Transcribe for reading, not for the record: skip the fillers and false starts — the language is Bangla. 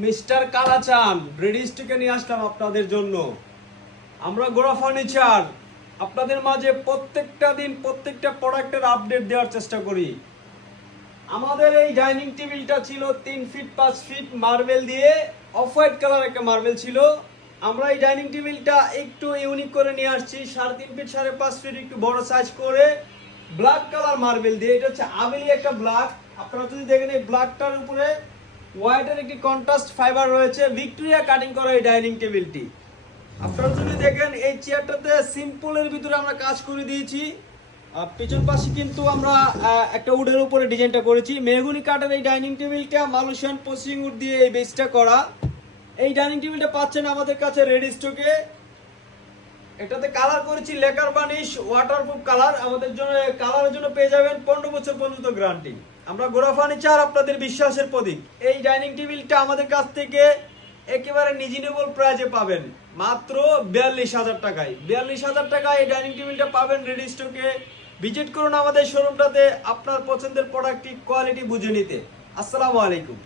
মিস্টার কালাচান রেডি স্টকে নিয়ে আসলাম আপনাদের জন্য। আমরা গোড়া ফার্নিচার আপনাদের মাঝে প্রত্যেকটা দিন প্রত্যেকটা প্রোডাক্টের আপডেট দেওয়ার চেষ্টা করি। আমাদের এই ডাইনিং টেবিলটা ছিল 3 ফিট 5 ফিট মার্বেল দিয়ে, অফ হোয়াইট কালার একটা মার্বেল ছিল। আমরা এই ডাইনিং টেবিলটা একটু ইউনিক করে নিয়ে আসছি, 3.5 ফিট 5.5 ফিট একটু বড় সাইজ করে ব্ল্যাক কালার মার্বেল দিয়ে। এটা হচ্ছে আবেলি একটা ব্ল্যাক। আপনারা যদি দেখেন এই ব্ল্যাকটার উপরে হোয়াইটের একটি কন্ট্রাস্ট ফাইবার রয়েছে, ভিক্টোরিয়া কাটিং করা এই ডাইনিং টেবিলটি। আপনারা যদি দেখেন এই চেয়ারটাতে সিম্পলের ভিতরে আমরা কাজ করে দিয়েছি। পিছন পাশে কিন্তু আমরা একটা উডের উপরে ডিজাইনটা করেছি। মেহগুনি কাঠের এই ডাইনিং টেবিলটা মালয়েশিয়ান পশ্চিম উড দিয়ে এই বেসটা করা। এই ডাইনিং টেবিলটা পাচ্ছেন আমাদের কাছে রেডি স্টকে। এটাতে কালার করেছি লেকার বানিশ ওয়াটারপ্রুফ কালার। আমাদের জন্য কালারের জন্য পেয়ে যাবেন 15 বছর পর্যন্ত গ্যারান্টি। আমরা গোড়া ফার্নিচার আপনাদের বিশ্বাসের প্রতীক। এই ডাইনিং টেবিলটা আমাদের কাছ থেকে একেবারে রিজনেবল প্রাইসে পাবেন, মাত্র 42,000 টাকায়। 42,000 টাকায় এই ডাইনিং টেবিলটা পাবেন রেডি স্টকে। ভিজিট করুন আমাদের শোরুমটাতে আপনার পছন্দের প্রোডাক্টটি কোয়ালিটি বুঝে নিতে। আসসালামু আলাইকুম।